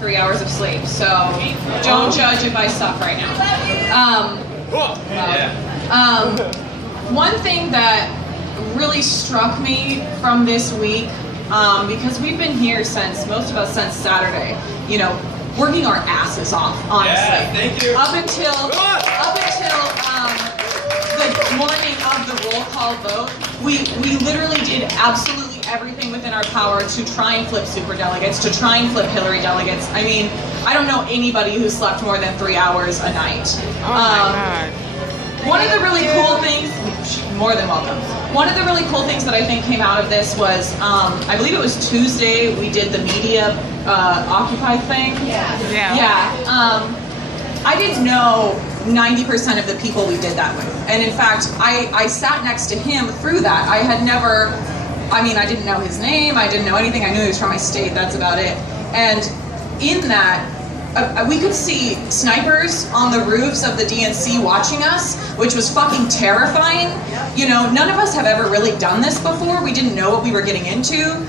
3 hours of sleep, so don't judge if I suck right now. One thing that really struck me from this week, because we've been here since, most of us since Saturday, you know, working our asses off, honestly. Yeah, thank you. Up until the morning of the roll call vote, we literally did absolutely everything within our power to try and flip super delegates, to try and flip Hillary delegates. I mean, I don't know anybody who slept more than 3 hours a night. Oh my God. One of the really cool things, more than welcome. One of the really cool things that I think came out of this was, I believe it was Tuesday, we did the media Occupy thing. Yeah. I didn't know 90% of the people we did that with. And in fact, I sat next to him through that. I had never, I mean, I didn't know his name, I didn't know anything. I knew he was from my state, that's about it. And in that, we could see snipers on the roofs of the DNC watching us, which was fucking terrifying. You know, none of us have ever really done this before. We didn't know what we were getting into.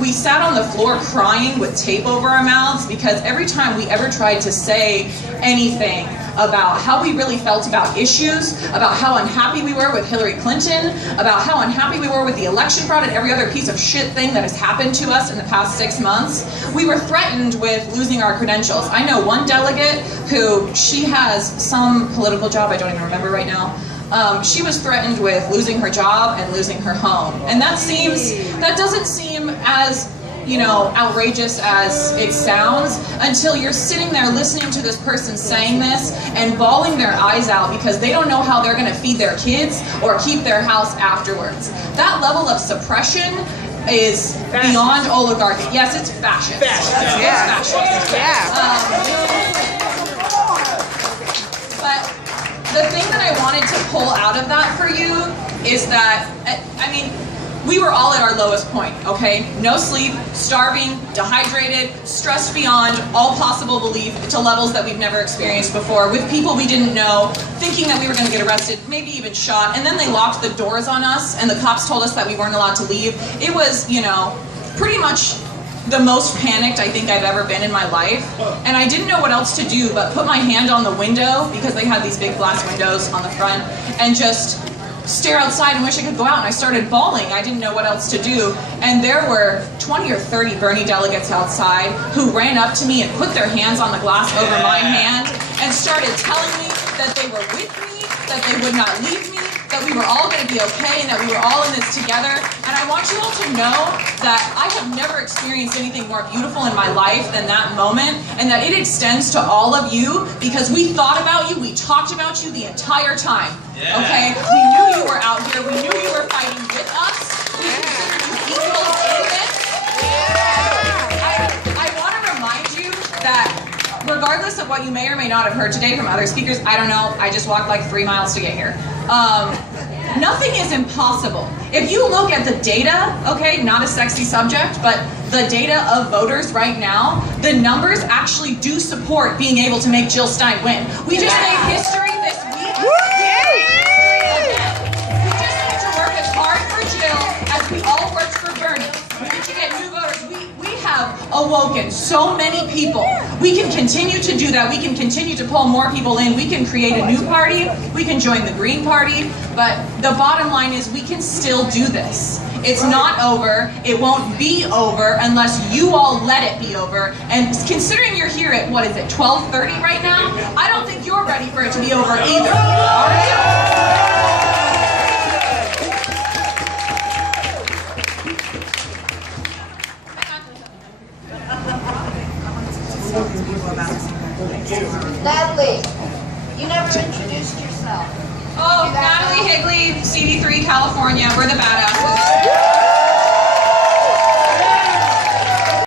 We sat on the floor crying with tape over our mouths because every time we ever tried to say anything about how we really felt about issues, about how unhappy we were with Hillary Clinton, about how unhappy we were with the election fraud and every other piece of shit thing that has happened to us in the past 6 months, we were threatened with losing our credentials. I know one delegate who, she has some political job, I don't even remember right now. She was threatened with losing her job and losing her home. And that doesn't seem as, you know, outrageous as it sounds until you're sitting there listening to this person saying this and bawling their eyes out because they don't know how they're gonna feed their kids or keep their house afterwards. That level of suppression is beyond oligarchy. Yes, it's fascist. Yeah. It's fascist. But the thing that I wanted to pull out of that for you is that, I mean, we were all at our lowest point, okay? No sleep, starving, dehydrated, stressed beyond all possible belief to levels that we've never experienced before, with people we didn't know, thinking that we were gonna get arrested, maybe even shot, and then they locked the doors on us and the cops told us that we weren't allowed to leave. It was, you know, pretty much the most panicked I think I've ever been in my life. And I didn't know what else to do but put my hand on the window, because they had these big glass windows on the front, and just stare outside and wish I could go out. And I started bawling. I didn't know what else to do. And there were 20 or 30 Bernie delegates outside who ran up to me and put their hands on the glass over my hand and started telling me that they were with me, that they would not leave me, that we were all going to be okay, and that we were all in this together. And I want you all to know that I have never experienced anything more beautiful in my life than that moment, and that it extends to all of you, because we thought about you, we talked about you the entire time. Okay? We knew you were out here, we knew you were fighting with us, we considered you equals in this. I want to remind you that regardless of what you may or may not have heard today from other speakers, I don't know, I just walked like 3 miles to get here. Nothing is impossible. If you look at the data, okay, not a sexy subject, but the data of voters right now, the numbers actually do support being able to make Jill Stein win. We just made history this week. We just need to work as hard for Jill as we all worked for Bernie. We need to get new voters. We have awoken so many people. We can continue to do that. We can continue to pull more people in. We can create a new party. We can join the Green Party. But the bottom line is we can still do this. It's not over. It won't be over unless you all let it be over. And considering you're here at, what is it, 12:30 right now? I don't think you're ready for it to be over either. All right? Natalie, you never introduced yourself. Oh, Natalie Higley, CD3, California. We're the badasses.